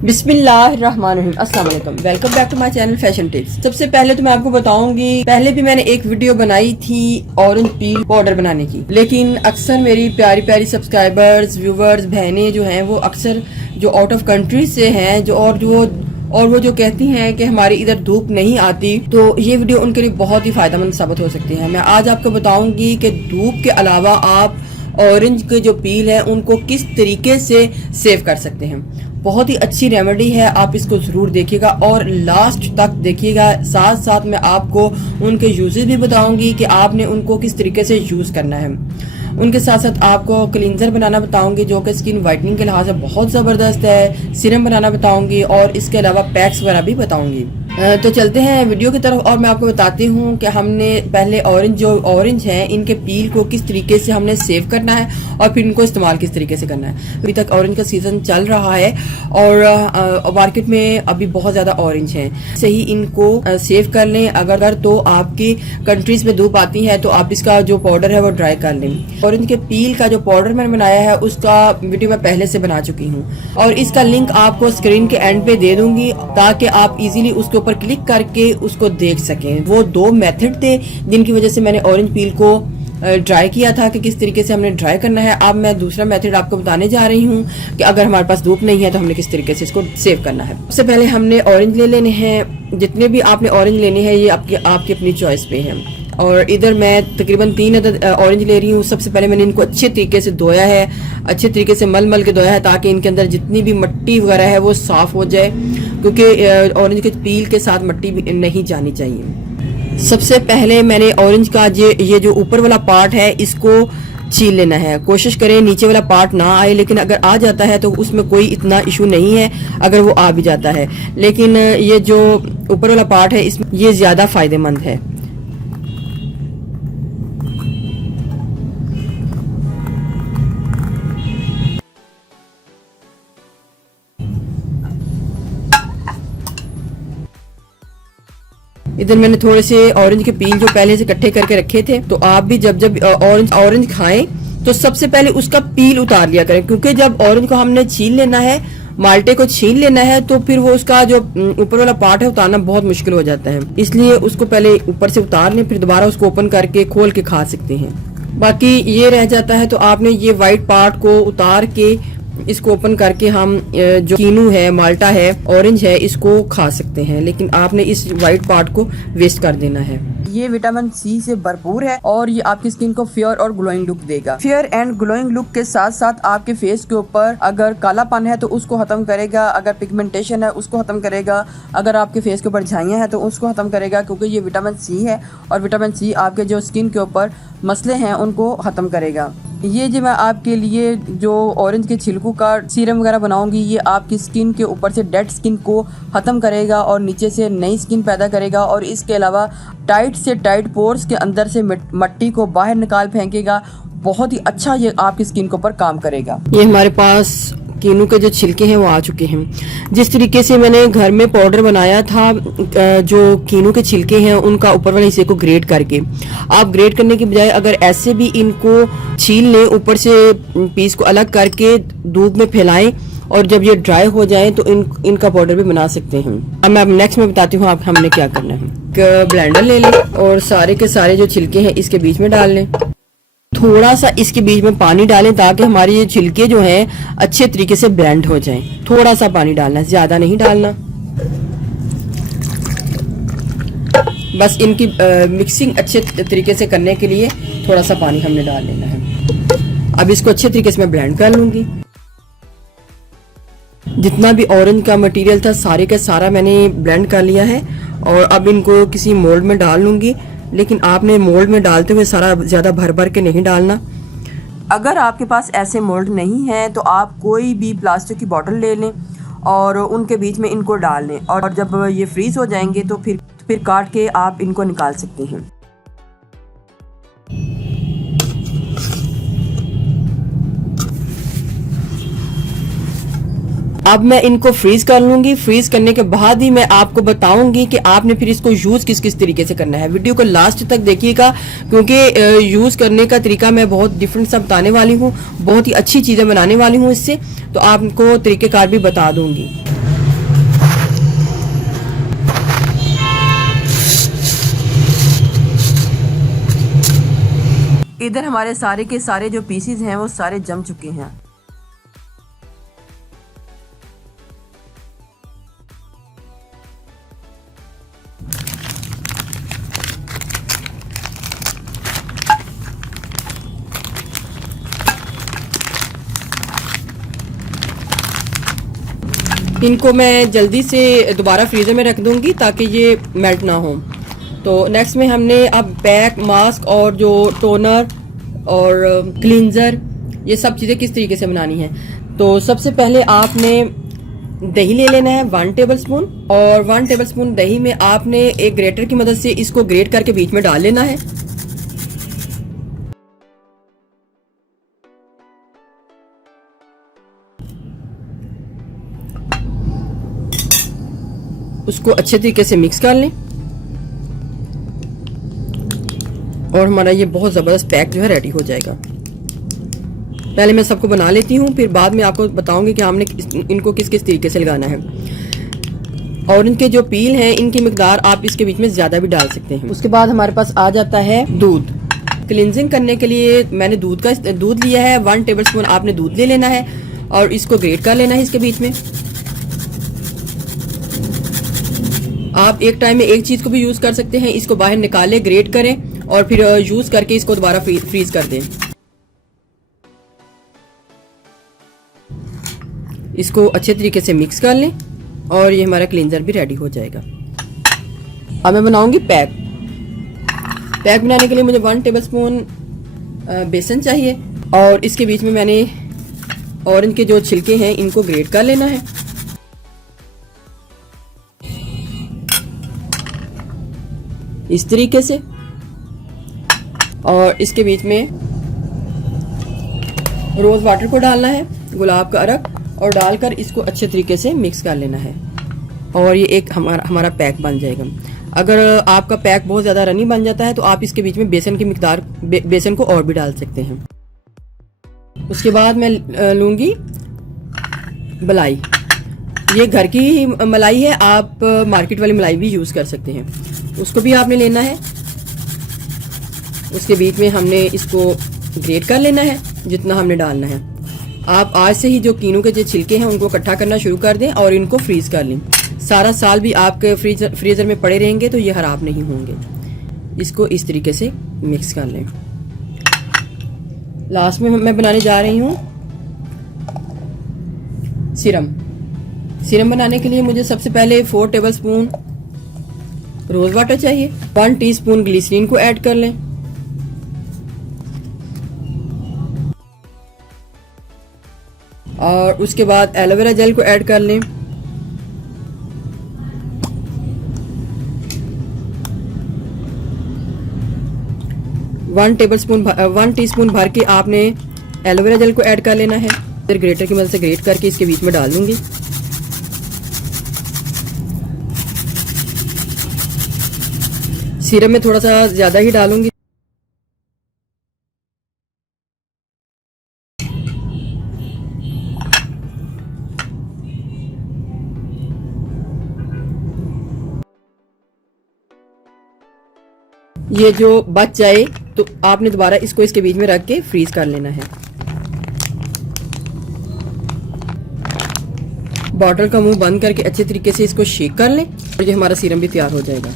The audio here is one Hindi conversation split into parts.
बिस्मिल्लाहिर्रहमानिर्रहीम, अस्सलाम वालेकुम। Welcome back to my channel fashion tips. सबसे पहले तो मैं आपको बताऊंगी, पहले भी मैंने एक वीडियो बनाई थी ऑरेंज पील पाउडर बनाने की, लेकिन अक्सर मेरी प्यारी प्यारी सब्सक्राइबर्स, व्यूवर्स, बहनें जो हैं वो अक्सर जो आउट ऑफ कंट्री से हैं वो जो कहती हैं कि हमारी इधर धूप नहीं आती, तो ये वीडियो उनके लिए बहुत ही फायदेमंद साबित हो सकती है। मैं आज आपको बताऊंगी कि धूप के अलावा आप ऑरेंज के जो पील है उनको किस तरीके से सेव कर सकते हैं। बहुत ही अच्छी रेमेडी है, आप इसको ज़रूर देखिएगा और लास्ट तक देखिएगा। साथ साथ मैं आपको उनके यूजेस भी बताऊंगी कि आपने उनको किस तरीके से यूज़ करना है। उनके साथ साथ आपको क्लींजर बनाना बताऊंगी जो कि स्किन वाइटनिंग के लिहाज से बहुत ज़बरदस्त है। सीरम बनाना बताऊंगी और इसके अलावा पैक्स वगैरह भी बताऊंगी। तो चलते हैं वीडियो की तरफ और मैं आपको बताती हूँ कि हमने पहले ऑरेंज है इनके पील को किस तरीके से हमने सेव करना है और फिर इनको इस्तेमाल किस तरीके से करना है। अभी तक ऑरेंज का सीजन चल रहा है और मार्केट में अभी बहुत ज़्यादा ऑरेंज हैं। सही इनको सेव कर लें। अगर तो आपकी कंट्रीज में धूप आती है तो आप इसका जो पाउडर है वो ड्राई कर लें। ऑरेंज के पील का जो पाउडर मैंने बनाया है उसका वीडियो मैं पहले से बना चुकी हूँ और इसका लिंक आपको स्क्रीन के एंड पे दे दूंगी ताकि आप इजीली उसके ऊपर क्लिक करके उसको देख सकें। वो दो मेथड थे जिनकी वजह से मैंने ऑरेंज पील को ड्राई किया था कि किस तरीके से हमने ड्राई करना है। अब मैं दूसरा मेथड आपको बताने जा रही हूँ कि अगर हमारे पास धूप नहीं है तो हमने किस तरीके से इसको सेव करना है। सबसे पहले हमने ऑरेंज ले लेने हैं। जितने भी आपने ऑरेंज लेने हैं ये आपकी अपनी चॉइस पे है और इधर मैं तकरीबन 3 अदद ऑरेंज ले रही हूँ। सबसे पहले मैंने इनको अच्छे तरीके से धोया है, अच्छे तरीके से मल के धोया है ताकि इनके अंदर जितनी भी मिट्टी वगैरह है वो साफ हो जाए, क्योंकि ऑरेंज के पील के साथ मिट्टी भी नहीं जानी चाहिए। सबसे पहले मैंने ऑरेंज का ये जो ऊपर वाला पार्ट है इसको छील लेना है। कोशिश करें नीचे वाला पार्ट ना आए, लेकिन अगर आ जाता है तो उसमें कोई इतना इशू नहीं है अगर वो आ भी जाता है, लेकिन ये जो ऊपर वाला पार्ट है इसमें ये ज़्यादा फ़ायदेमंद है। इधर मैंने थोड़े से ऑरेंज के पील जो पहले से इकट्ठे करके रखे थे, तो आप भी जब ऑरेंज खाएं तो सबसे पहले उसका पील उतार लिया करें, क्योंकि जब ऑरेंज को हमने छील लेना है, माल्टे को छील लेना है, तो फिर वो उसका जो ऊपर वाला पार्ट है उतारना बहुत मुश्किल हो जाता है। इसलिए उसको पहले ऊपर से उतार लें, फिर दोबारा उसको ओपन करके खोल के खा सकते हैं। बाकी ये रह जाता है तो आपने ये वाइट पार्ट को उतार के इसको ओपन करके हम जो कीनू है, माल्टा है, ऑरेंज है, इसको खा सकते हैं, लेकिन आपने इस वाइट पार्ट को वेस्ट कर देना है। ये विटामिन सी से भरपूर है और ये आपकी स्किन को फेयर और ग्लोइंग लुक देगा। फेयर एंड ग्लोइंग लुक के साथ साथ आपके फेस के ऊपर अगर कालापन है तो उसको खत्म करेगा, अगर पिगमेंटेशन है उसको खत्म करेगा, अगर आपके फेस के ऊपर झाइयाँ हैं तो उसको खत्म करेगा, क्योंकि ये विटामिन सी है और विटामिन सी आपके जो स्किन के ऊपर मसले हैं उनको खत्म करेगा। ये जो मैं आपके लिए जो ऑरेंज के छिलकों का सीरम वगैरह बनाऊंगी, ये आपकी स्किन के ऊपर से डेड स्किन को ख़त्म करेगा और नीचे से नई स्किन पैदा करेगा और इसके अलावा टाइट से टाइट पोर्स के अंदर से मिट्टी को बाहर निकाल फेंकेगा। बहुत ही अच्छा ये आपकी स्किन के ऊपर काम करेगा। ये हमारे पास कीनू के जो छिलके हैं वो आ चुके हैं। जिस तरीके से मैंने घर में पाउडर बनाया था, जो कीनू के छिलके हैं उनका ऊपर वाले हिस्से को ग्रेट करके, आप ग्रेट करने के बजाय अगर ऐसे भी इनको छील लें, ऊपर से पीस को अलग करके धूप में फैलाएं और जब ये ड्राई हो जाए तो इनका पाउडर भी बना सकते हैं। अब मैं नेक्स्ट में बताती हूँ आप हमने क्या करना है। ब्लेंडर ले लें और सारे के सारे जो छिलके हैं इसके बीच में डाल लें। थोड़ा सा इसके बीच में पानी डालें ताकि हमारे ये छिलके जो हैं अच्छे तरीके से ब्लेंड हो जाएं। थोड़ा सा पानी डालना, ज्यादा नहीं डालना। बस इनकी मिक्सिंग अच्छे तरीके से करने के लिए थोड़ा सा पानी हमने डाल लेना है। अब इसको अच्छे तरीके से मैं ब्लेंड कर लूंगी। जितना भी ऑरेंज का मटेरियल था सारे का सारा मैंने ब्लेंड कर लिया है और अब इनको किसी मोल्ड में डाल लूंगी, लेकिन आपने मोल्ड में डालते हुए सारा ज़्यादा भर के नहीं डालना। अगर आपके पास ऐसे मोल्ड नहीं है तो आप कोई भी प्लास्टिक की बोतल ले लें और उनके बीच में इनको डाल लें और जब ये फ्रीज हो जाएंगे तो फिर काट के आप इनको निकाल सकते हैं। अब मैं इनको फ्रीज कर लूंगी। फ्रीज करने के बाद ही मैं आपको बताऊंगी कि आपने फिर इसको यूज किस तरीके से करना है। वीडियो को लास्ट तक देखिएगा, क्योंकि यूज करने का तरीका मैं बहुत डिफरेंट सा बताने वाली हूँ, बहुत ही अच्छी चीजें बनाने वाली हूँ इससे, तो आपको तरीकेकार भी बता दूंगी। इधर हमारे सारे के सारे जो पीसीज हैं वो सारे जम चुके हैं। इनको मैं जल्दी से दोबारा फ्रीज़र में रख दूंगी ताकि ये मेल्ट ना हो। तो नेक्स्ट में हमने अब पैक, मास्क और जो टोनर और क्लींजर, ये सब चीज़ें किस तरीके से बनानी है। तो सबसे पहले आपने दही ले लेना है 1 टेबलस्पून, और 1 टेबलस्पून दही में आपने एक ग्रेटर की मदद से इसको ग्रेट करके बीच में डाल लेना है। उसको अच्छे तरीके से मिक्स कर लें और हमारा ये बहुत ज़बरदस्त पैक जो है रेडी हो जाएगा। पहले मैं सबको बना लेती हूँ, फिर बाद में आपको बताऊंगी कि हमने इनको किस किस तरीके से लगाना है। और इनके जो पील हैं इनकी मिकदार आप इसके बीच में ज़्यादा भी डाल सकते हैं। उसके बाद हमारे पास आ जाता है दूध। क्लिनजिंग करने के लिए मैंने दूध लिया है 1 टेबलस्पून। आपने दूध ले लेना है और इसको ग्रेट कर लेना है इसके बीच में। आप एक टाइम में एक चीज़ को भी यूज़ कर सकते हैं। इसको बाहर निकालें, ग्रेट करें और फिर यूज़ करके इसको दोबारा फ्रीज कर दें। इसको अच्छे तरीके से मिक्स कर लें और ये हमारा क्लींजर भी रेडी हो जाएगा। अब मैं बनाऊंगी पैक। पैक बनाने के लिए मुझे 1 टेबलस्पून बेसन चाहिए और इसके बीच में मैंने ऑरेंज के जो छिलके हैं इनको ग्रेट कर लेना है। इस तरीके से, और इसके बीच में रोज़ वाटर को डालना है, गुलाब का अरक, और डालकर इसको अच्छे तरीके से मिक्स कर लेना है और ये एक हमारा पैक बन जाएगा। अगर आपका पैक बहुत ज़्यादा रनी बन जाता है तो आप इसके बीच में बेसन की मिकदार बेसन को और भी डाल सकते हैं। उसके बाद मैं लूँगी मलाई। ये घर की मलाई है, आप मार्केट वाली मलाई भी यूज़ कर सकते हैं। उसको भी आपने लेना है। उसके बीच में हमने इसको ग्रेट कर लेना है जितना हमने डालना है। आप आज से ही जो कीनू के जो छिलके हैं उनको इकट्ठा करना शुरू कर दें और इनको फ्रीज कर लें। सारा साल भी आपके फ्रीजर में पड़े रहेंगे तो ये खराब नहीं होंगे। इसको इस तरीके से मिक्स कर लें। लास्ट में मैं बनाने जा रही हूँ सिरम। सिरम बनाने के लिए मुझे सबसे पहले 4 टेबलस्पून रोज वाटर चाहिए। 1 टीस्पून ग्लिसरीन को ऐड कर लें। और उसके बाद एलोवेरा जेल को ऐड कर लें। वन टीस्पून भर के आपने एलोवेरा जेल को ऐड कर लेना है। फिर ग्रेटर की मदद से ग्रेट करके इसके बीच में डाल दूंगी। सिरप में थोड़ा सा ज़्यादा ही डालूंगी। ये जो बच जाए तो आपने दोबारा इसको इसके बीच में रख के फ्रीज कर लेना है। बॉटल का मुंह बंद करके अच्छे तरीके से इसको शेक कर लें और ये हमारा सीरम भी तैयार हो जाएगा।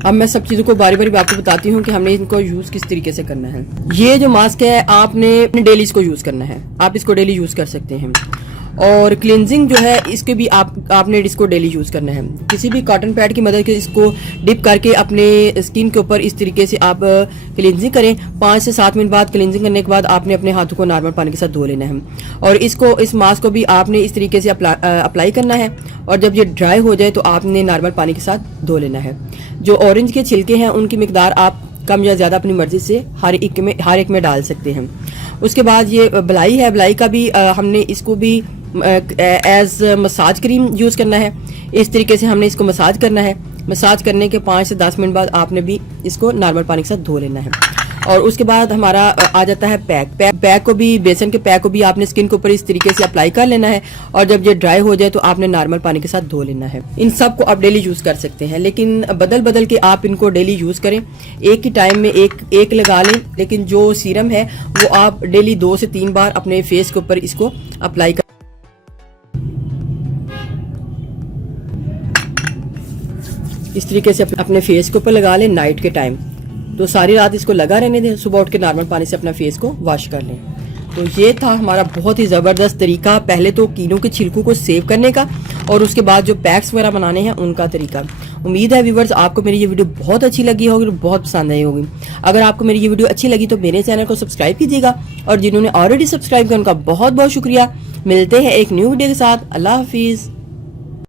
अब मैं सब चीज़ों को बारी बारी आपको बताती हूँ कि हमने इनको यूज़ किस तरीके से करना है। ये जो मास्क है आपने डेली इसको यूज़ करना है। आप इसको डेली यूज़ कर सकते हैं। और क्लिनजिंग जो है इसके भी आपने इसको डेली यूज़ करना है। किसी भी कॉटन पैड की मदद से इसको डिप करके अपने स्किन के ऊपर इस तरीके से आप क्लिनजिंग करें। 5 से 7 मिनट बाद क्लिनजिंग करने के बाद आपने अपने हाथों को नॉर्मल पानी के साथ धो लेना है। और इस मास्क को भी आपने इस तरीके से अप्लाई करना है और जब ये ड्राई हो जाए तो आपने नॉर्मल पानी के साथ धो लेना है। जो ऑरेंज के छिलके हैं उनकी मिकदार आप कम या ज़्यादा अपनी मर्जी से हर एक में डाल सकते हैं। उसके बाद ये बलाई है, बलाई का भी हमने इसको भी एज मसाज क्रीम यूज़ करना है। इस तरीके से हमने इसको मसाज करना है। मसाज करने के 5 से 10 मिनट बाद आपने भी इसको नॉर्मल पानी के साथ धो लेना है। और उसके बाद हमारा आ जाता है पैक को भी, बेसन के पैक को भी आपने स्किन के ऊपर इस तरीके से अप्लाई कर लेना है और जब ये ड्राई हो जाए तो आपने नॉर्मल पानी के साथ धो लेना है। इन सब को आप डेली यूज कर सकते हैं, लेकिन बदल बदल के आप इनको डेली यूज करें। एक ही टाइम में एक लगा लें, लेकिन जो सीरम है वो आप डेली 2 से 3 बार अपने फेस के ऊपर इसको अप्लाई कर। इस तरीके से अपने फेस के ऊपर लगा लें नाइट के टाइम, तो सारी रात इसको लगा रहने दें, सुबह उठ के नॉर्मल पानी से अपना फेस को वॉश कर लें। तो ये था हमारा बहुत ही ज़बरदस्त तरीका, पहले तो कीनों के छिलकों को सेव करने का और उसके बाद जो पैक्स वगैरह बनाने हैं उनका तरीका। उम्मीद है व्यूवर्स आपको मेरी ये वीडियो बहुत अच्छी लगी होगी, बहुत पसंद आई होगी। अगर आपको मेरी ये वीडियो अच्छी लगी तो मेरे चैनल को सब्सक्राइब कीजिएगा और जिन्होंने ऑलरेडी सब्सक्राइब किया उनका बहुत बहुत शुक्रिया। मिलते हैं एक न्यू वीडियो के साथ। अल्लाह हाफिज़।